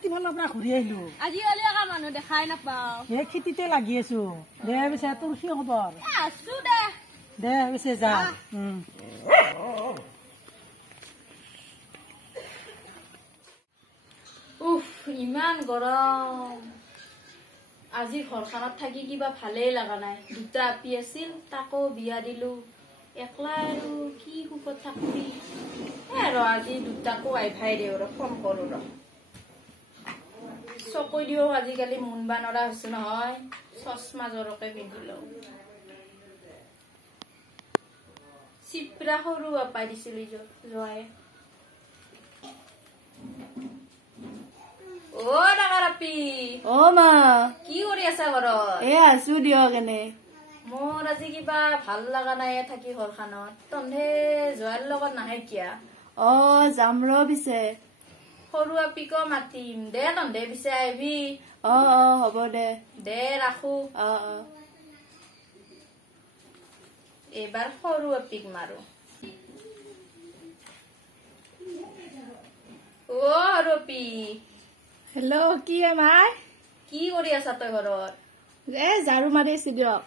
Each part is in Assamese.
খেতি ফালৰ পৰা ঘূৰি আহিলো আজিকালি আকৌ মানুহ দেখাই নাপাওঁ এই খেতিতে লাগি আছো দে পিছে তোৰ কি খবৰ আছো দে দে পিছে যা উফ ইমান গৰম আজি ঘৰখনত থাকি কিবা ভালেই লগা নাই দুটা আপি আছিল তাকো বিয়া দিলো একলা আৰু কি সুখত থাকবি আৰু আজি দুটাকো আইভাই দেও ৰ ফোন কৰো ৰ চকু দিও আজিকালি মুনবা নৰা হৈছে নহয় চশমা জৰকে পিন্ধি লওঁ চিপৰা সৰু আপাই দিছিলি জয় অ ডাঙৰ আপি অ মা কি কৰি আছা ঘৰত আছো দিয়ক এনে মোৰ আজি কিবা ভাল লগা নাই থাকি ঘৰখনত তন্ধে জয়াৰ লগত নাহে কিয়া অ যাম ৰ পিছে সৰু আপিকো মাতিম দে তন্ধে পিছে আহিবি অ হ'ব দে দে ৰাখো অ এইবাৰ সৰু আপিক মাৰো অ সৰু আপি হেল্ল' কি মাই কি কৰি আছা তই ঘৰত ঝাৰু মাৰি আছো দিয়ক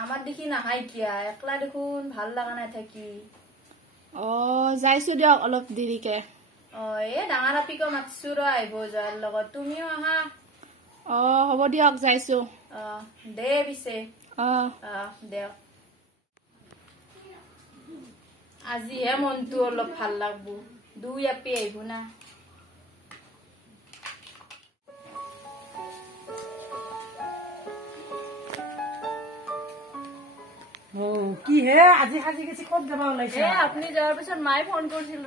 আমাৰ দেখি নাহাই কিয়া একলা দেখোন ভাল লগা নাই থাকি অ যাইছো দিয়ক অলপ দেৰিকে অ এই ডাঙৰ আপিকো মাতিছো ৰ আহিব জয়াৰ লগত তুমিও আহা অ হ'ব দিয়ক যাইছো অ দে পিছে অ দে আজিহে মনটো অলপ ভাল লাগব দুই আপি আহিব না কি হে আজি সাজি গেছি ক'ত যাবা ওলাইছে আপুনি যোৱাৰ পিছত মায়ে ফোন কৰিছিল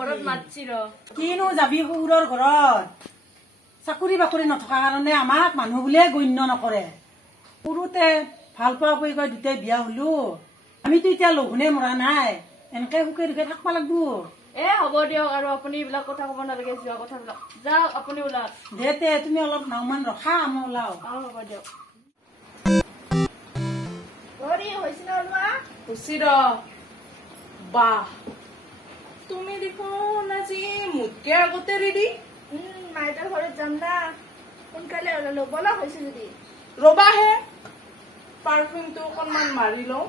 ঘৰত মাতছি কিনো যাবি শহুৰৰ ঘৰত চাকৰি বাকৰি নথকা কাৰণে আমাক মানুহ বুলিয়ে গণ্য নকৰে সৰুতে ভাল পোৱা কৰি কয় দুটাই বিয়া হলো আমিতো এতিয়া লঘোনে মৰা নাই এনেকে সুখে দুখে থাকবা লাগবো হ'ব দিয়ক আৰু আপুনি এইবিলাক কথা কব নালাগে যোৱা কথাবিলাক যাওক আপুনি ওলাওক দে তুমি অলপ নাওমান ৰখা আমি ওলাও হ'ব দিয়ক বাহ তুমি দেখোন আজি মোতকে আগতে ৰেডি মাইতাৰ ঘৰত যাম না সোনকালে ওলালো বলা হৈছে যদি ৰবাহে পাৰফিউমটো অকণমান মাৰি লওঁ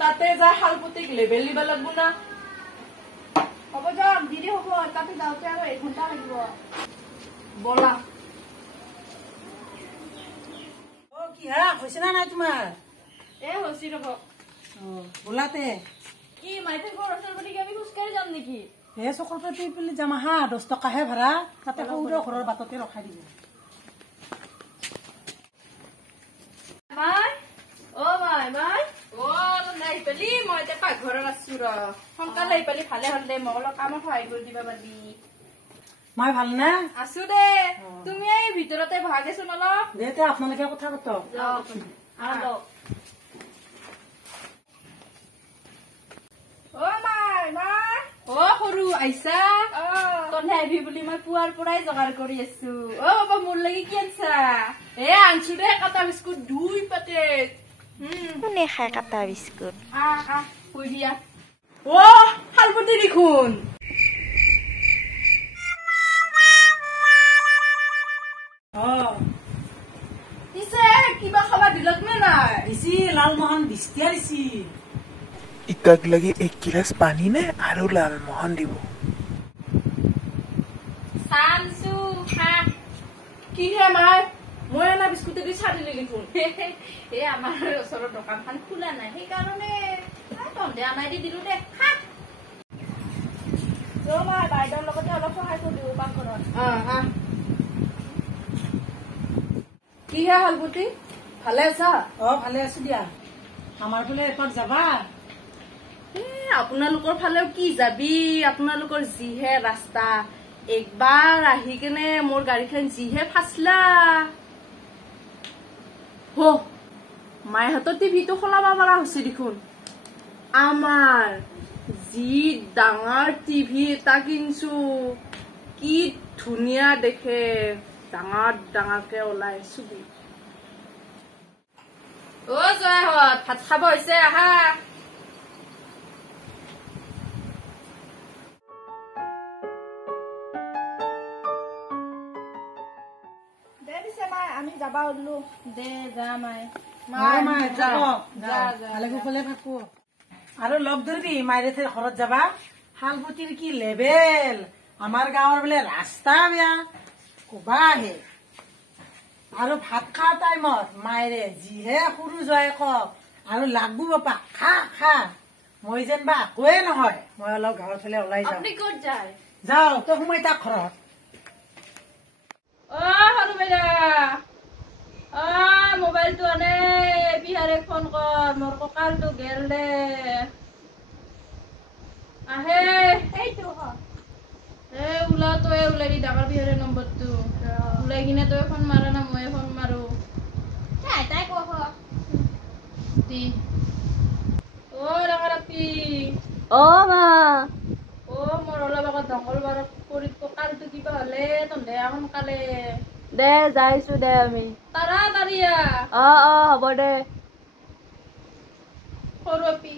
তাতে যাই শালপতিক লেবেল দিব লাগব না হ'ব যাওক দেৰি হ'ব তাতে যাওঁতে আৰু 1 ঘণ্টা লাগিব বলা কি হা হৈছে না নাই তোমাৰ হৈছি ৰব বোলাতে কি মাইতে ঘৰ ওচৰ বুলি আমি খোজকাঢ়ি যাম নেকি হে চকৰ প্ৰতি পেলি যাম আহা 10 টকাহে ভাড়া তাতে সৌৰ ঘৰৰ বাটতে ৰখাই দিব মাই মাই নাই পেলি মই এতিয়া পাকঘৰত আছো ৰ সোনকালে আহি পেলি ভালে হ'ল দে মই অলপ কামত সহায় কৰি দিবা পাৰি মই ভাল নে আছো দে তুমি এই ভিতৰতে বহা গেছোন অলপ দে আপোনালোকে কথা পাতক সৰু আহিছা তনে আহিবি বুলি মই পুৱাৰ পৰাই যোগাৰ কৰি আছো বাবা মোৰ লাগি কি আনছা আনছো দে কাটা বিস্কুট 2 পেকেট কোনে খাই কাটা বিস্কুট কৈ দিয়া শালপতি দেখোন পিছে কিবা খাবা দিলত নে নাই দিছি লালমোহন 20 টিয়া দিছি ইকাক লাগি 1 গিলাচ পানী নে আৰু লালমোহন দিব চামচু খা কিহে মাই মই এনা বিস্কুট দি চাহ দিলি দেখোন আমাৰ ওচৰৰ দোকানখন খোলা নাই সেইকাৰণে তন্ধে আনাই দি দিলো দে খা মাই বাইদেউৰ লগতে অলপ সহায় কৰি দিওঁ পাকঘৰত কিহে শালপতি ভালে আছা ভালে আছো দিয়া আমাৰ ফালে এপাক যাবা আপোনালোকৰ ফালেও কি যাবি আপোনালোকৰ যিহে ৰাস্তা একবাৰ আহি কেনে মোৰ গাড়ীখন যিহে ফাচলা মাইহঁতৰ টিভিটো খোলাব পৰা হৈছে দেখোন আমাৰ যি ডাঙৰ টিভি এটা কিনছো কি ধুনীয়া দেখে ডাঙৰ ডাঙৰকে ওলাই ছবি জয়হত ভাত খাব হৈছে আহা আমি যাবা ওলো দে যা মাই ভালে কুশলে থাকো আৰু লগ ধৰিবি মাইৰে ঘৰত যাবা শালপতিৰ কি লেবেল আমাৰ গাঁৱৰ বোলে ৰাস্তা বেয়া কবা আহে আৰু ভাত খোৱা টাইমত মাইৰে যিহে সৰু জয় কওক আৰু লাগবো বাপা খা খা মই যেন বা একোৱে নহয় মই অলপ গাঁৱৰ ফালে ওলাই যাওঁ আপুনি ক'ত যায় যাওঁ তই সোমাই তাক ঘৰত সৰু বাইদা মোবাইলটো আনে বিহাৰে ফোন কৰ মোৰ কঁকালটো গেল দে আহে এইটো ওলা তই ওলাই দি ডাঙৰ বিহাৰে নম্বৰটো ওলাই কিনে তই ফোন মাৰা না মই ফোন মাৰো তাই কহ দি ডাঙৰ আপি মা মোৰ অলপ আগত দংগলবাৰত পৰিত কঁকালটো কিবা হলে তহঁতে সোনকালে দে যাইছো দে আমি তাড়াতাড়ি হ'ব দে সৰু আপি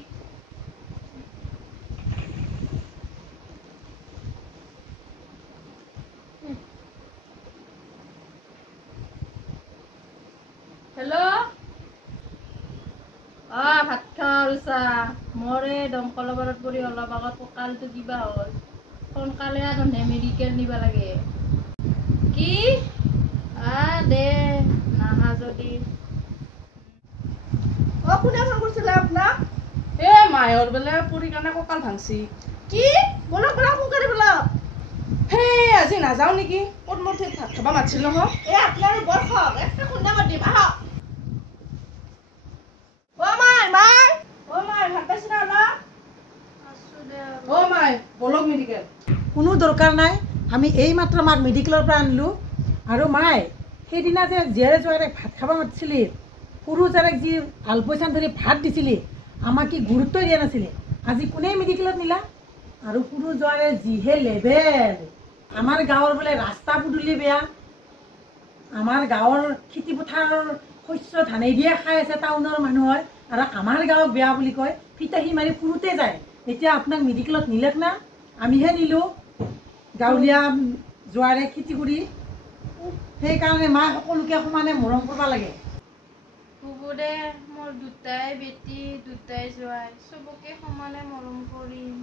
হেল্ল' ভাত খাওঁ আৰু চাহ মোৰ এই দমকলবাৰত পৰি অলপ আগত কঁকালটো কিবা হ'ল সোনকালে তহঁতে মেডিকেল নিব লাগে কি দে নাহা যদি কোনে ফোন কৰিছিলে আপোনাক মায়ৰ বোলে পৰি কাৰণে কঁকাল ভাংছি কি বলক বলক সোনকালে বলক আজি নাযাওঁ নেকি ক'ত মোৰ ভাত খাবা মাতিছিল নহয় আপোনাৰ বৰ খক একটা খুন্দা মাতি দিম আহক মাই ভাত পাইছে না অলপ মাই বলক মেডিকেল কোনো দৰকাৰ নাই আমি এই মাত্ৰ মাক মেডিকেলৰ পৰা আনিলোঁ আৰু মাই সেইদিনা যে জীয়াৰে জোৱাৰে ভাত খাব মাতিছিলি সৰু জাৰেক যি আলপৈচান ধৰি ভাত দিছিলি আমাক কি গুৰুত্ব দিয়া নাছিলে আজি কোনে মেডিকেলত নিলা আৰু সৰু জোৱাৰে যিহে লেবেল আমাৰ গাঁৱৰ বোলে ৰাস্তা পদূলি বেয়া আমাৰ গাঁৱৰ খেতি পথাৰৰ শস্য ধানে দিয়ে খাই আছে টাউনৰ মানুহৰ আৰু আমাৰ গাঁৱক বেয়া বুলি কয় ফিতাহী মাৰি ফুৰোতে যায় এতিয়া আপোনাক মেডিকেলত নিলেক না আমিহে নিলোঁ গাঁৱলীয়া জোৱাৰে খেতি কৰি সেইকাৰণে মা সকলোকে সমানে মৰম কৰিব লাগে হ'ব দে মোৰ দুটাই বেটি দুটাই জোৱাই চবকে সমানে মৰম কৰিম